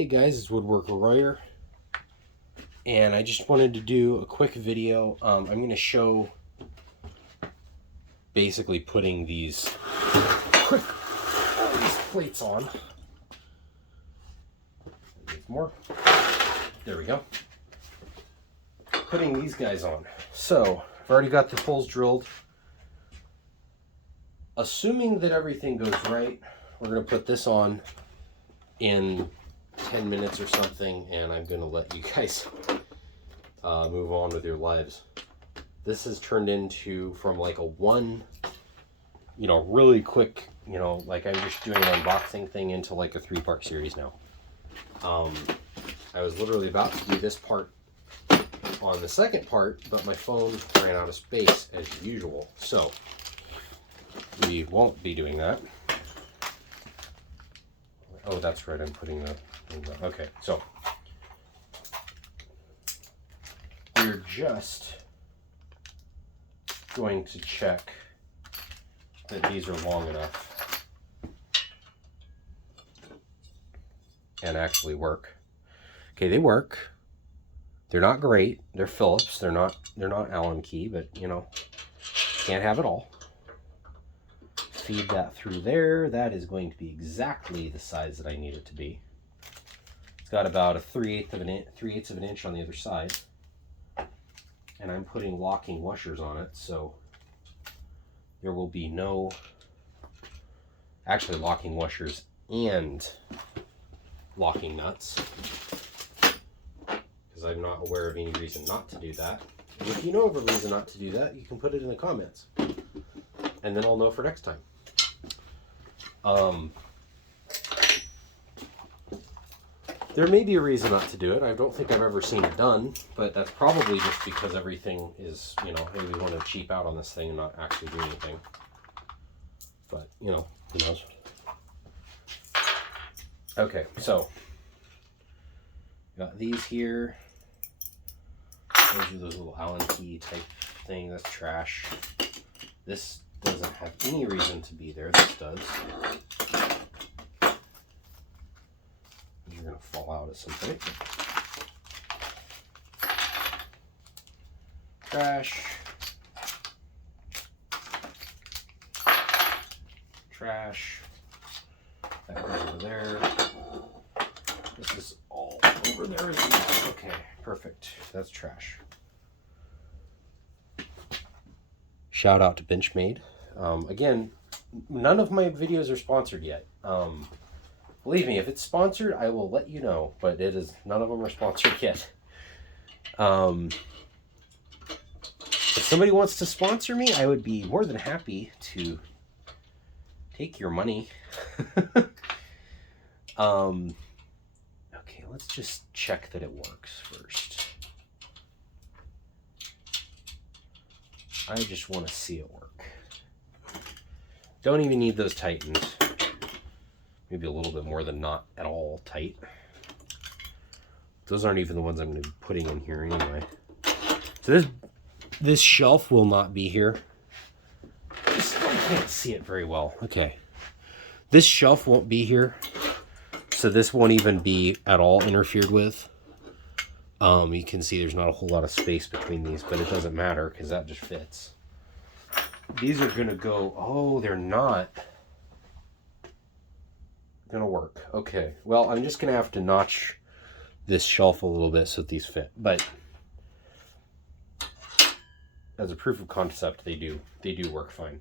Hey guys, it's Woodworker Royer, and I just wanted to do a quick video. I'm going to show basically putting these plates on. There's more. There we go. Putting these guys on. So I've already got the holes drilled. Assuming that everything goes right, we're going to put this on in 10 minutes or something, and I'm going to let you guys move on with your lives. This has turned into, from like a one, really quick, like I'm just doing an unboxing thing, into like a 3-part series now. I was literally about to do this part on the second part, but my phone ran out of space as usual. So we won't be doing that. Oh, that's right, I'm putting the... Okay, so we're just going to check that these are long enough and actually work. Okay, they work. They're not great. They're Phillips. They're not Allen key, but can't have it all. Feed that through there. That is going to be exactly the size that I need it to be. It's got about a 3/8 of an inch on the other side, and I'm putting locking washers on it, so there will be no locking washers and locking nuts, because I'm not aware of any reason not to do that. And if you know of a reason not to do that, you can put it in the comments, and then I'll know for next time. There may be a reason not to do it. I don't think I've ever seen it done, but that's probably just because everything is, hey, we want to cheap out on this thing and not actually do anything. But, who knows? Okay, so got these here. Those are those little Allen key type thing. That's trash. This doesn't have any reason to be there. This does. You're going to fall out at some point. Trash. Trash. That goes over there. This is all over there as well. Okay, perfect. That's trash. Shout out to Benchmade. Again, none of my videos are sponsored yet. Believe me, if it's sponsored, I will let you know, but none of them are sponsored yet. If somebody wants to sponsor me, I would be more than happy to take your money. Okay, let's just check that it works first. I just want to see it work. Don't even need those tightened. Maybe a little bit more than not at all tight. Those aren't even the ones I'm going to be putting in here anyway. So this shelf will not be here. I can't see it very well. Okay. This shelf won't be here. So this won't even be at all interfered with. You can see there's not a whole lot of space between these, but it doesn't matter because that just fits. These are going to go... Oh, they're not gonna work. Okay, well, I'm just gonna have to notch this shelf a little bit so that these fit, but as a proof of concept, they do work fine.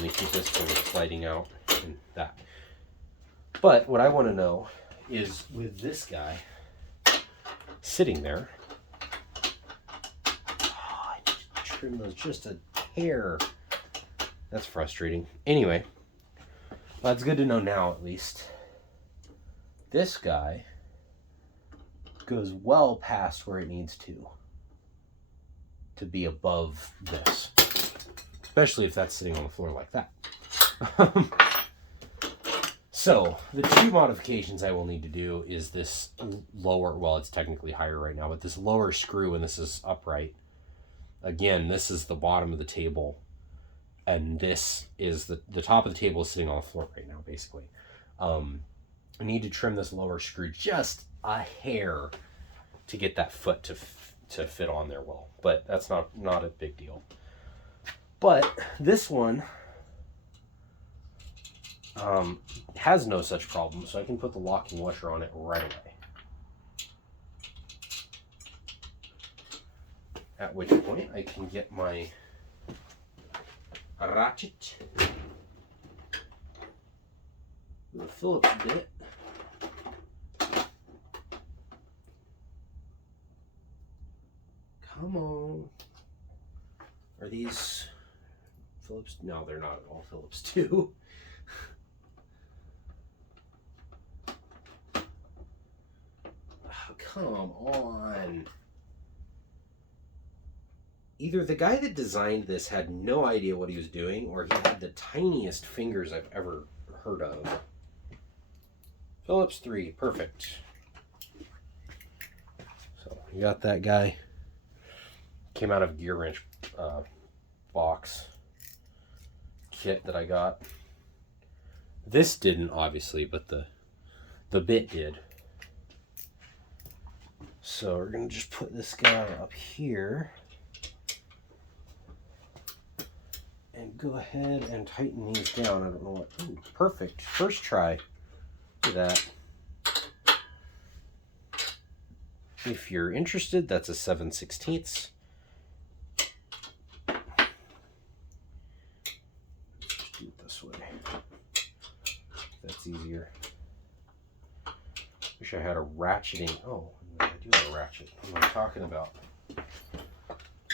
They keep this from sliding out and that. But what I want to know is, with this guy sitting there, I just trimmed those just a hair. That's frustrating. Anyway, well, that's good to know now, at least. This guy goes well past where it needs to be above this, especially if that's sitting on the floor like that. So the two modifications I will need to do is this lower, well, it's technically higher right now, but this lower screw, and this is upright. Again, this is the bottom of the table, and this is the top of the table is sitting on the floor right now, basically. I need to trim this lower screw just a hair to get that foot to fit on there well, but that's not a big deal. But this one has no such problem, so I can put the locking washer on it right away. At which point I can get my ratchet, the Phillips bit, come on. Are these Phillips? No, they're not at all Phillips 2. Oh, come on. Either the guy that designed this had no idea what he was doing, or he had the tiniest fingers I've ever heard of. Phillips 3, perfect. So you got that guy. Came out of Gear Wrench box kit that I got. This didn't, obviously, but the bit did. So we're gonna just put this guy up here and go ahead and tighten these down. I don't know what. Ooh, perfect. First try. Look at that. If you're interested, that's a 7/16. Just do it this way. That's easier. Wish I had a ratcheting. Oh, I do have a ratchet. What am I talking about?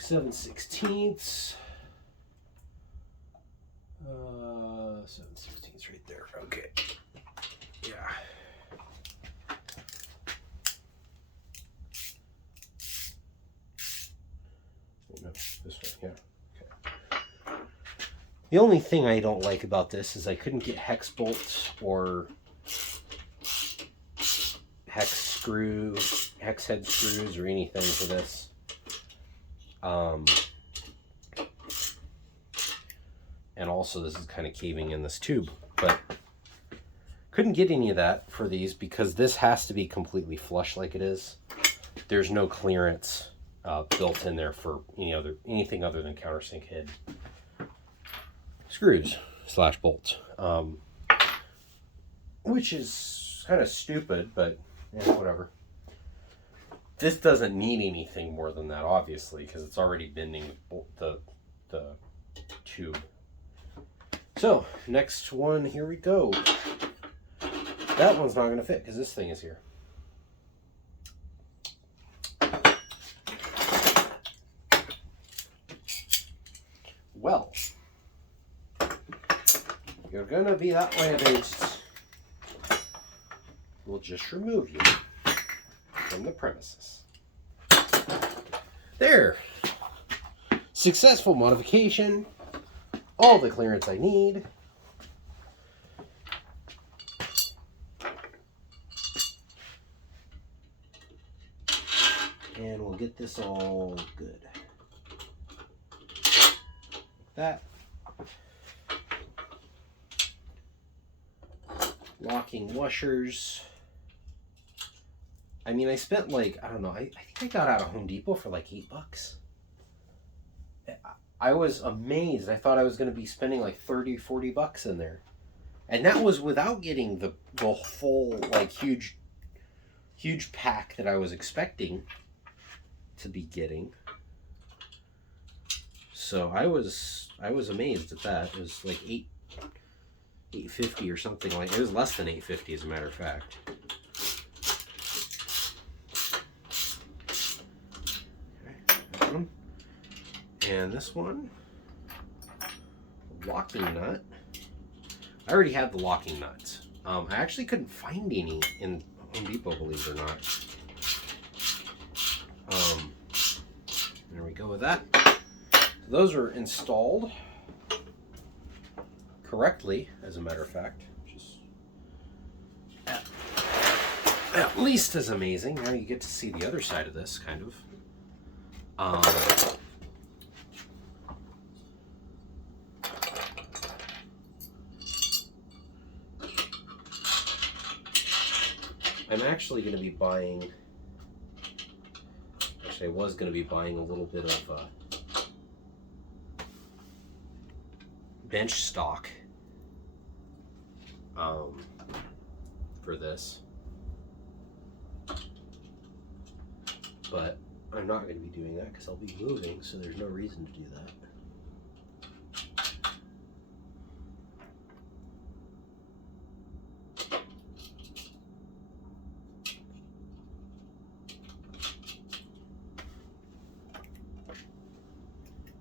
7/16. 7/16 right there. Okay. Yeah. No, this way. Yeah. Okay. The only thing I don't like about this is I couldn't get hex bolts or hex head screws or anything for this. And also this is kind of caving in this tube, but couldn't get any of that for these because this has to be completely flush like it is. There's no clearance built in there for anything other than countersink head screws / bolts, which is kind of stupid, but whatever. This doesn't need anything more than that, obviously, because it's already bending the tube. So next one, here we go. That one's not going to fit because this thing is here. Well, you're going to be that way based. We'll just remove you from the premises. There. Successful modification. All the clearance I need. And we'll get this all good. Like that. Locking washers. I mean, I spent like, I don't know, I think I got out of Home Depot for like $8. I was amazed. I thought I was going to be spending like 30, 40 bucks in there. And that was without getting the full, like, huge pack that I was expecting to be getting. So I was amazed at that. It was like $8.50 or something like. It was less than $8.50 as a matter of fact. Okay, that one. And this one, locking nut. I already had the locking nuts. I actually couldn't find any in Home Depot, believe it or not. There we go with that. So those are installed correctly, as a matter of fact. Just at least as amazing. Now you get to see the other side of this, kind of. I'm actually going to be buying, actually I was going to be buying a little bit of bench stock for this, but I'm not going to be doing that because I'll be moving, so there's no reason to do that.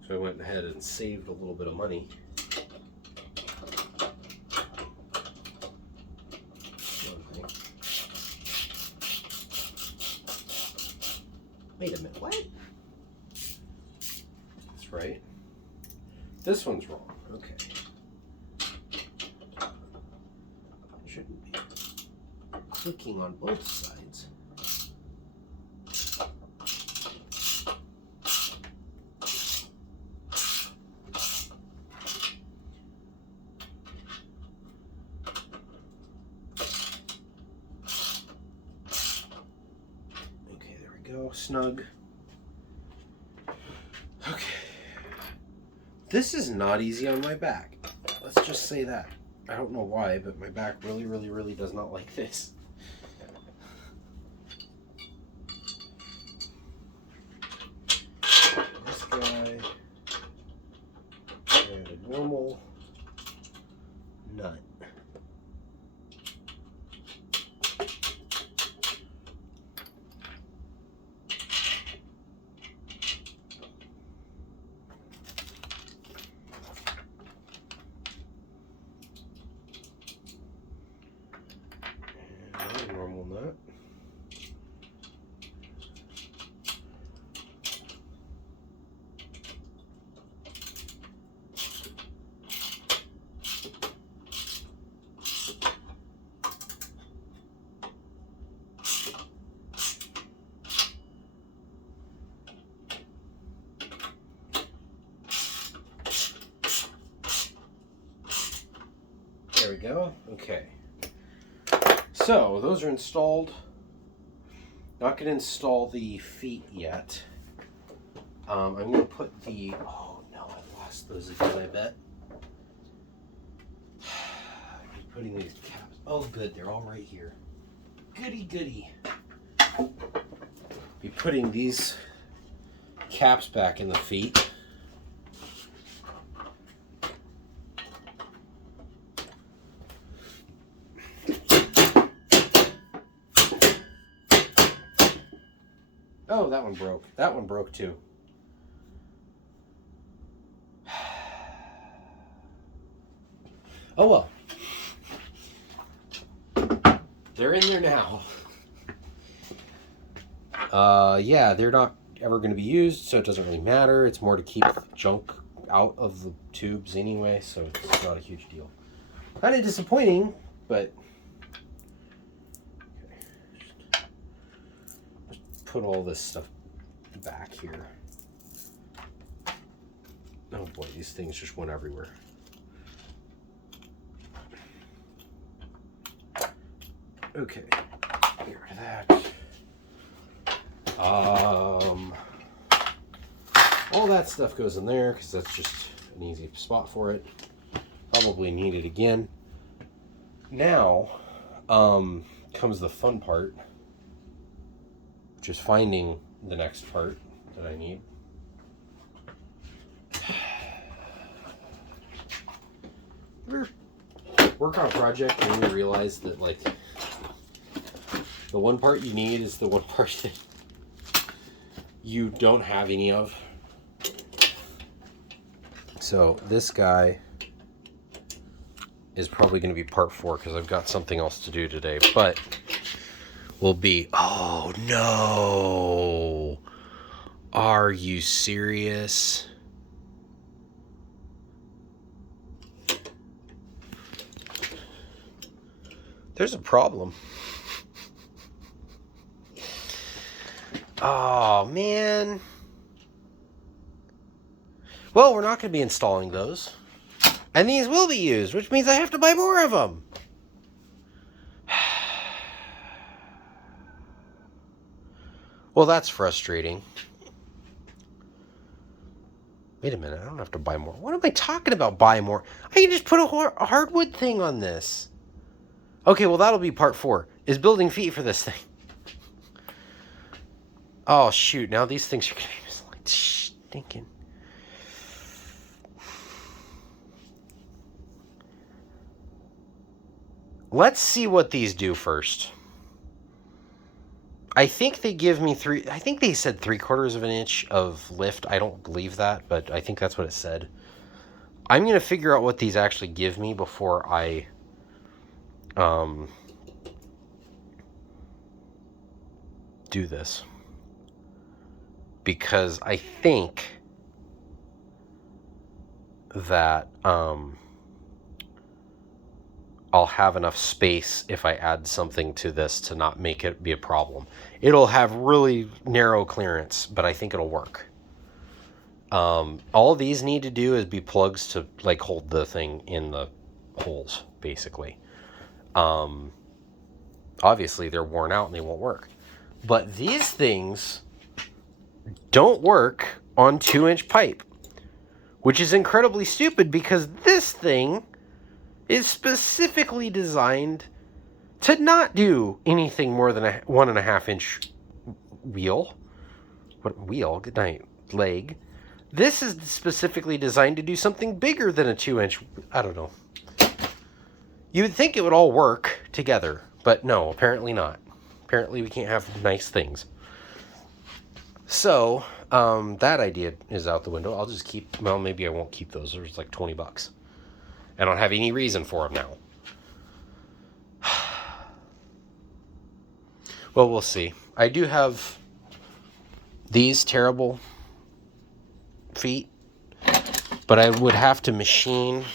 So I went ahead and saved a little bit of money. Wait a minute, what? That's right. This one's wrong. Okay. I shouldn't be clicking on both sides. Okay, there we go. Snug. Okay. This is not easy on my back. Let's just say that. I don't know why, but my back really, really, really does not like this. This guy and a normal nut. Normal nut. There we go. Okay. So those are installed. Not going to install the feet yet. I'm going to put the, oh no, I lost those again, I bet. I'm putting these caps, oh good, they're all right here. Goody goody. Be putting these caps back in the feet. Oh, that one broke. That one broke too. Oh well. They're in there now. Yeah, they're not ever going to be used, so it doesn't really matter. It's more to keep junk out of the tubes anyway, so it's not a huge deal. Kind of disappointing, but put all this stuff back here. Oh boy, these things just went everywhere. Okay, get rid of that. All that stuff goes in there because that's just an easy spot for it. Probably need it again. Now comes the fun part, which is finding the next part that I need. Ever work on a project and then you realize that like the one part you need is the one part that you don't have any of. So this guy is probably going to be part 4 because I've got something else to do today, but will be, oh no, are you serious? There's a problem. Oh man. Well, we're not going to be installing those. And these will be used, which means I have to buy more of them. Well, that's frustrating. Wait a minute, I don't have to buy more. What am I talking about, buy more? I can just put a hardwood thing on this. Okay, well, that'll be part 4, is building feet for this thing. Oh, shoot, now these things are going to be like stinking. Let's see what these do first. I think they give me I think they said 3/4 of an inch of lift. I don't believe that, but I think that's what it said. I'm going to figure out what these actually give me before I do this. Because I think that I'll have enough space if I add something to this to not make it be a problem. It'll have really narrow clearance, but I think it'll work. All these need to do is be plugs to like hold the thing in the holes, basically. Obviously they're worn out and they won't work. But these things don't work on 2-inch pipe, which is incredibly stupid because this thing is specifically designed to not do anything more than a 1.5 inch wheel. What wheel? Good night. Leg. This is specifically designed to do something bigger than a 2-inch. I don't know. You would think it would all work together, but no, apparently not. Apparently we can't have nice things. So, that idea is out the window. I'll just keep, well, maybe I won't keep those. There's like $20. I don't have any reason for them now. Well, we'll see. I do have these terrible feet, but I would have to machine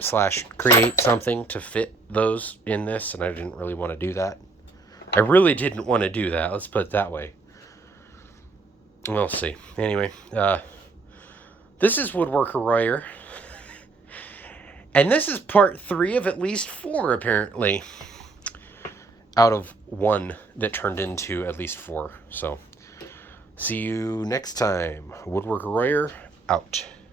/ create something to fit those in this, and I didn't really want to do that. I really didn't want to do that. Let's put it that way. We'll see. Anyway, this is Woodworker Royer. And this is part 3 of at least 4, apparently. Out of 1 that turned into at least 4. So, see you next time. Woodworker Royer, out.